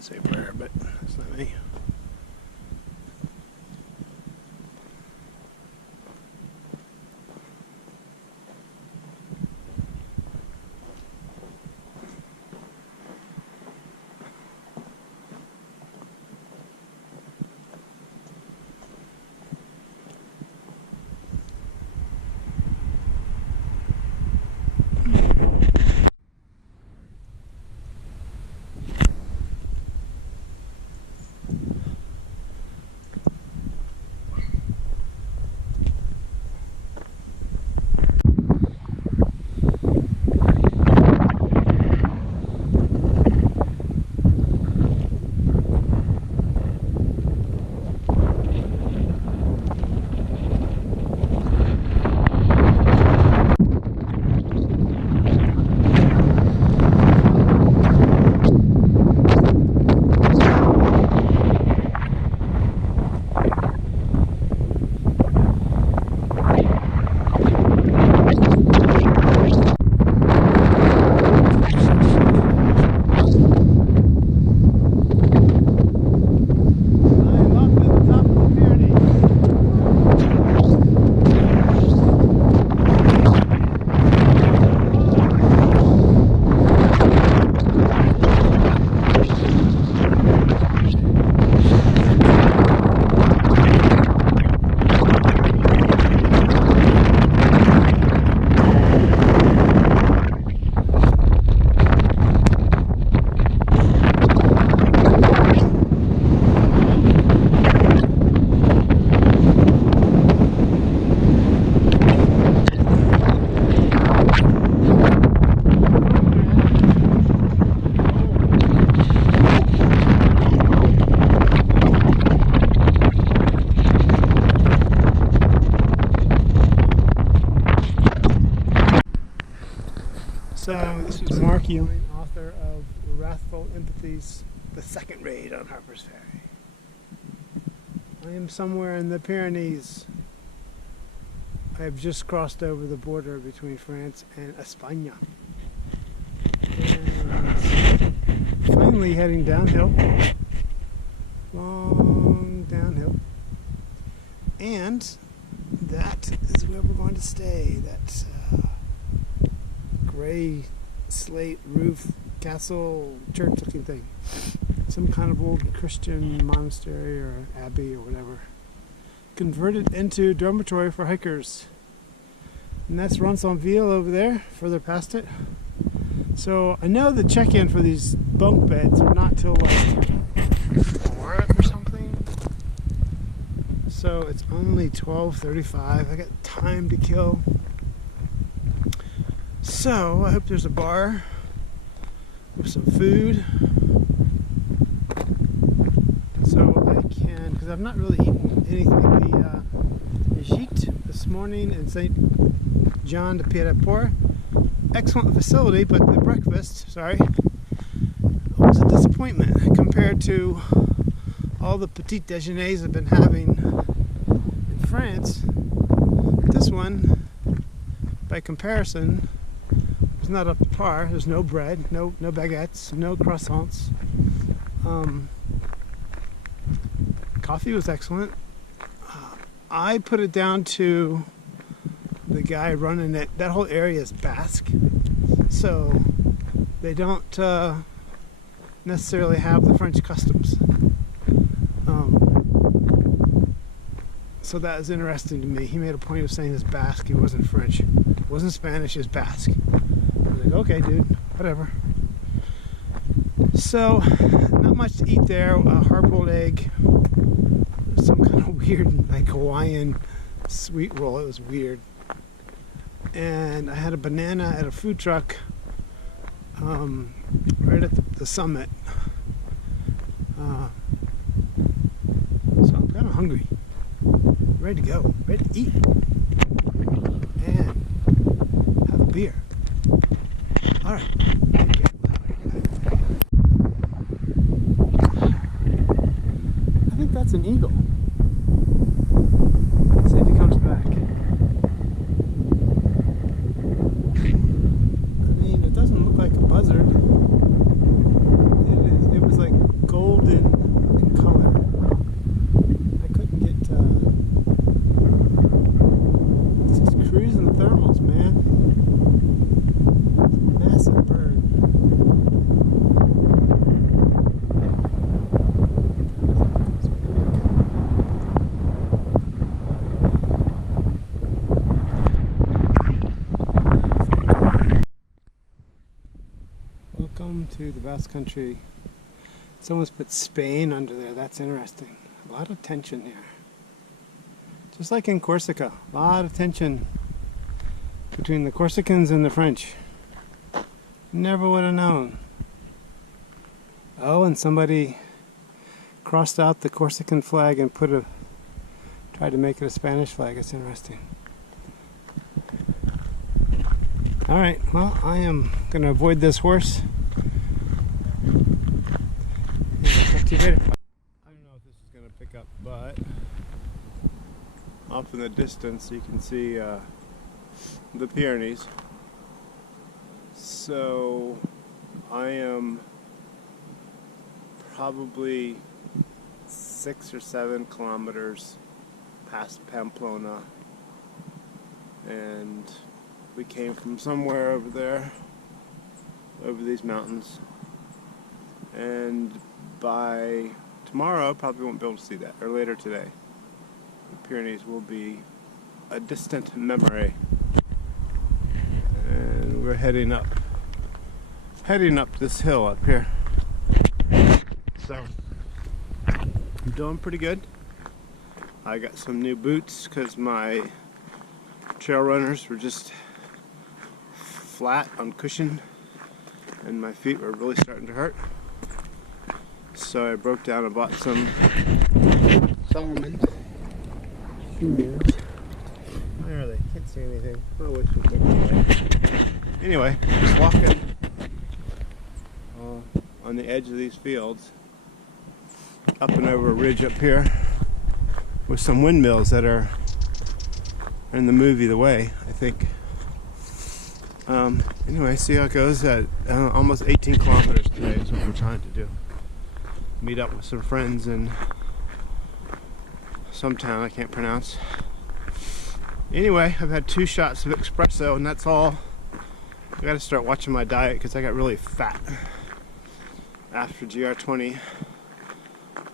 want to say prayer, but that's not me. So this is Mark Ewing, author of Wrathful Empathies, the second raid on Harper's Ferry. I am somewhere in the Pyrenees. I have just crossed over the border between France and España. And finally heading downhill. Long downhill. And that is where we're going to stay. That gray slate roof castle church looking thing. Some kind of old Christian monastery or abbey or whatever. Converted into dormitory for hikers. And that's Ronsonville over there, further past it. So I know the check-in for these bunk beds are not till like 4 or something. So it's only 12:35. I got time to kill. So I hope there's a bar with some food. So I can, because I've not really eaten anything. The Gîte this morning in St. John de Pierreport, excellent facility, but the breakfast, was a disappointment compared to all the petit déjeuners I've been having in France. This one, by comparison, was not up to par. There's no bread, no baguettes, no croissants. Coffee was excellent. I put it down to the guy running it. That whole area is Basque, so they don't necessarily have the French customs. So that is interesting to me. He made a point of saying it's Basque. He wasn't French. It wasn't Spanish. It's Basque. I was like, okay, dude, whatever. So, not much to eat there. A hard-boiled egg. Some kind of weird, like Hawaiian sweet roll. It was weird. And I had a banana at a food truck right at the summit. So I'm kind of hungry. Ready to go. Ready to eat. And have a beer. Alright. I think that's an eagle. Let's see if he comes back. I mean, it doesn't look like a buzzard. It was like gold Welcome to the Basque Country. Someone's put Spain under there. That's interesting. A lot of tension here. Just like in Corsica. A lot of tension between the Corsicans and the French. Never would have known. Oh, and somebody crossed out the Corsican flag and tried to make it a Spanish flag. It's interesting. Alright, well, I am going to avoid this horse. Talk to you later. I don't know if this is going to pick up, but off in the distance you can see the Pyrenees. So I am probably 6 or 7 kilometers past Pamplona, and we came from somewhere over there, over these mountains, and by tomorrow probably won't be able to see that, or later today. The Pyrenees will be a distant memory, and we're heading up this hill up here. So I'm doing pretty good. I got some new boots because my trail runners were just flat on cushion and my feet were really starting to hurt. So I broke down and bought some Salomon shoes. Where are they? Can't see anything. Oh, which was away. Anyway, just walking on the edge of these fields up and over a ridge up here with some windmills that are in the movie The Way, I think. Anyway, see how it goes. At almost 18 kilometers today is what we're trying to do. Meet up with some friends in some town I can't pronounce. Anyway, I've had 2 shots of espresso and that's all. I gotta start watching my diet because I got really fat after GR20.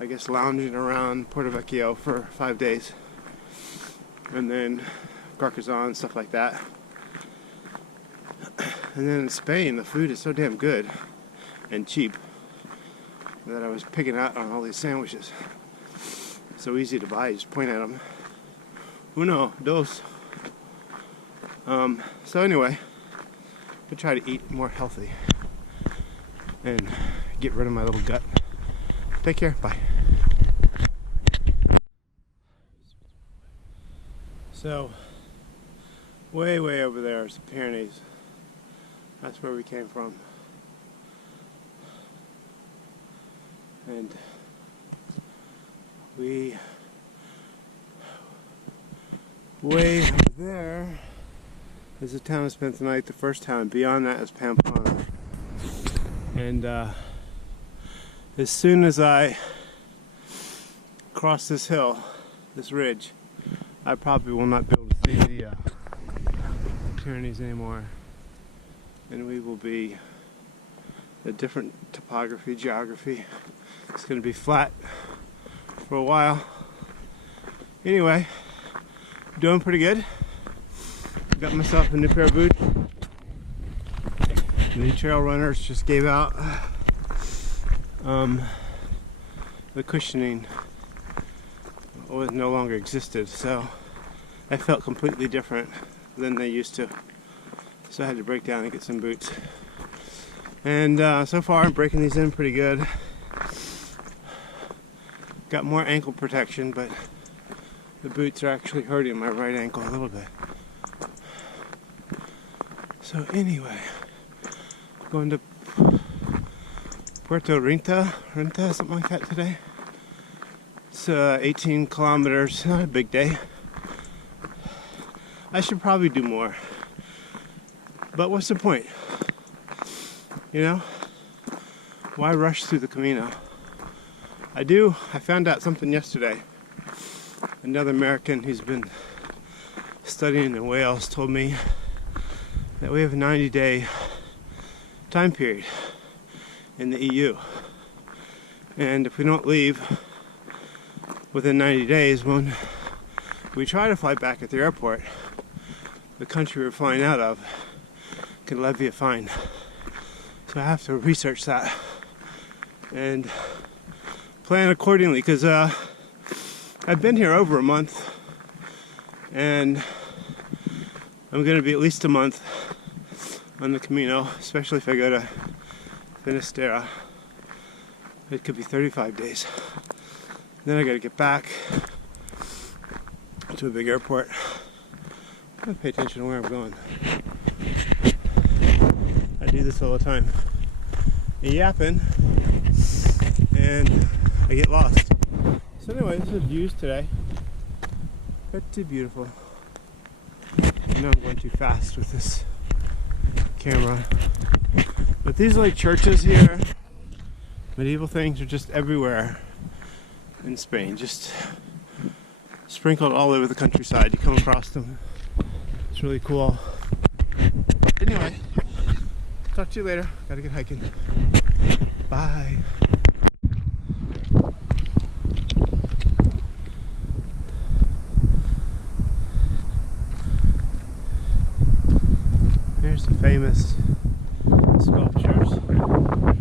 I guess lounging around Porto Vecchio for 5 days. And then Carcassonne, stuff like that. And then in Spain, the food is so damn good and cheap that I was picking out on all these sandwiches. So easy to buy, you just point at them. Uno, dos. So anyway, I try to eat more healthy and get rid of my little gut. Take care, bye. So, way over there is the Pyrenees. That's where we came from. And way over there is the town I spent the night, the first town. Beyond that is Pamplona. And as soon as I cross this hill, this ridge, I probably will not be able to see the Pyrenees anymore. And we will be a different topography, geography. It's going to be flat for a while. Anyway, doing pretty good. Got myself a new pair of boots. The trail runners just gave out the cushioning no longer existed, so I felt completely different than they used to. So I had to break down and get some boots. And so far I'm breaking these in pretty good. Got more ankle protection, but the boots are actually hurting my right ankle a little bit. So anyway, going to Puerto Rinta, something like that today. It's 18 kilometers, not a big day. I should probably do more. But what's the point? You know? Why rush through the Camino? I found out something yesterday. Another American who's been studying in Wales told me that we have a 90-day time period in the EU. And if we don't leave within 90 days, when we try to fly back at the airport, the country we're flying out of can levy a fine. So I have to research that and plan accordingly, because I've been here over a month and I'm going to be at least a month on the Camino, especially if I go to Finisterre. It could be 35 days. Then I got to get back to a big airport. I gotta pay attention to where I'm going. I do this all the time. I'm yapping and I get lost. So anyway, this is the views today. Pretty beautiful. I know I'm going too fast with this camera. But these like churches here, medieval things, are just everywhere in Spain. Just sprinkled all over the countryside. You come across them. It's really cool. Anyway, talk to you later. Gotta get hiking. Bye. There's the famous sculptures.